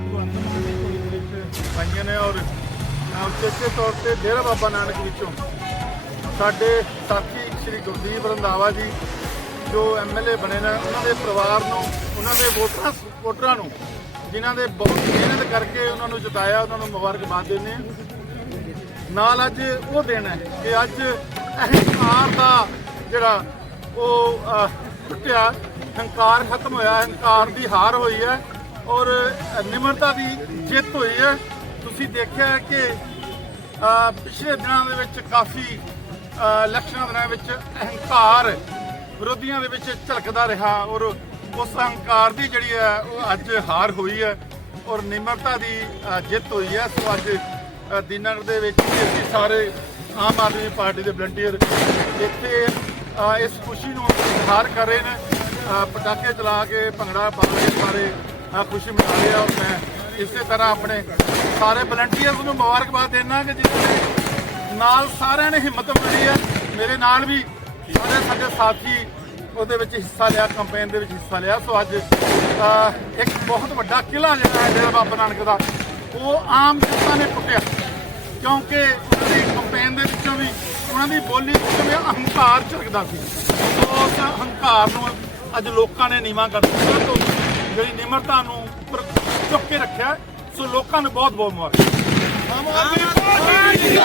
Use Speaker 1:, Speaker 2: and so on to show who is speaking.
Speaker 1: ਭਗਵੰਤ ਮਾਨ ਦੀ ਝੋਲੀ ਦੇ ਵਿੱਚ ਪਾਈਆਂ ਨੇ ਔਰ ਉਚੇਚੇ ਤੌਰ ਤੇ ਡੇਰਾ ਬਾਬਾ ਨਾਨਕ ਵਿੱਚੋਂ ਸਾਡੇ ਸਾਥੀ ਸ਼੍ਰੀ ਗੁਰਦੀਪ ਰੰਧਾਵਾ ਜੀ ਜੋ ਐਮਐਲਏ ਬਣੇ ਨੇ ਉਹਨਾਂ ਦੇ ਪਰਿਵਾਰ ਨੂੰ ਉਹਨਾਂ ਦੇ ਵੋਟਰਾਂ ਵੋਟਰਾਂ ਨੂੰ ਜਿਨ੍ਹਾਂ ਦੇ ਬਹੁਤ ਮਿਹਨਤ ਕਰਕੇ ਉਹਨਾਂ ਨੂੰ ਜਿਤਾਇਆ ਉਹਨਾਂ ਨੂੰ ਮੁਬਾਰਕਬਾਦ ਦਿੰਦੇ ਹਾਂ। ਨਾਲ ਅੱਜ ਉਹ ਦਿਨ ਹੈ ਕਿ ਅੱਜ ਅਹੰਕਾਰ ਦਾ ਜਿਹੜਾ ਉਹ ਅਹ, ਟੁੱਟਿਆ ਹੰਕਾਰ ਖਤਮ ਹੋਇਆ ਹੰਕਾਰ ਦੀ ਹਾਰ ਹੋਈ ਹੈ। ਔਰ ਨਿਮਰਤਾ ਦੀ ਜਿੱਤ ਹੋਈ ਹੈ। ਤੁਸੀਂ ਦੇਖਿਆ ਹੈ ਕਿ ਪਿਛਲੇ ਦਿਨਾਂ ਦੇ ਵਿੱਚ ਕਾਫੀ ਅਹ, ਇਲੈਕਸ਼ਨਾਂ ਦਿਨਾਂ ਵਿੱਚ ਅਹੰਕਾਰ ਵਿਰੋਧੀਆਂ ਦੇ ਵਿੱਚ ਝਲਕਦਾ ਰਿਹਾ ਔਰ ਉਸ ਅਹੰਕਾਰ ਦੀ ਜਿਹੜੀ ਹੈ ਉਹ ਅੱਜ ਹਾਰ ਹੋਈ ਹੈ ਔਰ ਨਿਮਰਤਾ ਦੀ ਜਿੱਤ ਹੋਈ ਹੈ। ਸੋ ਅੱਜ ਅ, ਦੇ ਵਿੱਚ ਅਸੀਂ ਸਾਰੇ ਆਮ ਆਦਮੀ ਪਾਰਟੀ ਦੇ ਵਲੰਟੀਅਰ ਇੱਥੇ ਇਸ ਖੁਸ਼ੀ ਨੂੰ ਇਜ਼ਹਾਰ ਕਰ ਰਹੇ ਨੇ। ਪਟਾਕੇ ਚਲਾ ਕੇ ਭੰਗੜਾ ਪਾ ਕੇ ਸਾਰੇ। ਖੁਸ਼ੀ ਮਨਾ ਰਹੇ ਆ ਔਰ ਮੈਂ ਇਸੇ ਤਰ੍ਹਾਂ ਆਪਣੇ ਸਾਰੇ ਵਲੰਟੀਅਰਸ ਨੂੰ ਮੁਬਾਰਕਬਾਦ ਦੇਣਾ ਕਿ ਜਿਨ੍ਹਾਂ ਨਾਲ ਸਾਰਿਆਂ ਨੇ ਹਿੰਮਤ ਮਿਲੀ ਹੈ ਮੇਰੇ ਨਾਲ ਵੀ ਸਾਰੇ ਸਾਡੇ ਸਾਥੀ ਉਹਦੇ ਵਿੱਚ ਹਿੱਸਾ ਲਿਆ ਕੰਪੇਨ ਦੇ ਵਿੱਚ ਹਿੱਸਾ ਲਿਆ। ਸੋ ਅੱਜ ਇੱਕ ਬਹੁਤ ਵੱਡਾ ਕਿਲਾ ਜਿਹੜਾ ਹੈ ਡੇਰਾ ਬਾਬਾ ਨਾਨਕ ਦਾ, ਉਹ ਆਮ ਜਨਤਾ ਨੇ ਪੁੱਟਿਆ ਕਿਉਂਕਿ ਉਹਨਾਂ ਦੀ ਕੰਪੇਨ ਦੇ ਵਿੱਚੋਂ ਵੀ, ਉਹਨਾਂ ਦੀ ਬੋਲੀ ਵਿੱਚੋਂ ਵੀ ਅਹੰਕਾਰ ਝਲਕਦਾ ਸੀ। ਉਸ ਹੰਕਾਰ ਨੂੰ ਅੱਜ ਲੋਕਾਂ ਨੇ ਨੀਵਾਂ ਕਰ ਦਿੱਤਾ। ਤੋਂ ਜਿਹੜੀ ਨਿਮਰਤਾ ਨੂੰ ਚੁੱਕ ਕੇ ਰੱਖਿਆ, ਸੋ ਲੋਕਾਂ ਨੂੰ ਬਹੁਤ ਬਹੁਤ ਮੁਬਾਰਕ। ਆਮ ਆਦਮੀ
Speaker 2: ਜੀ।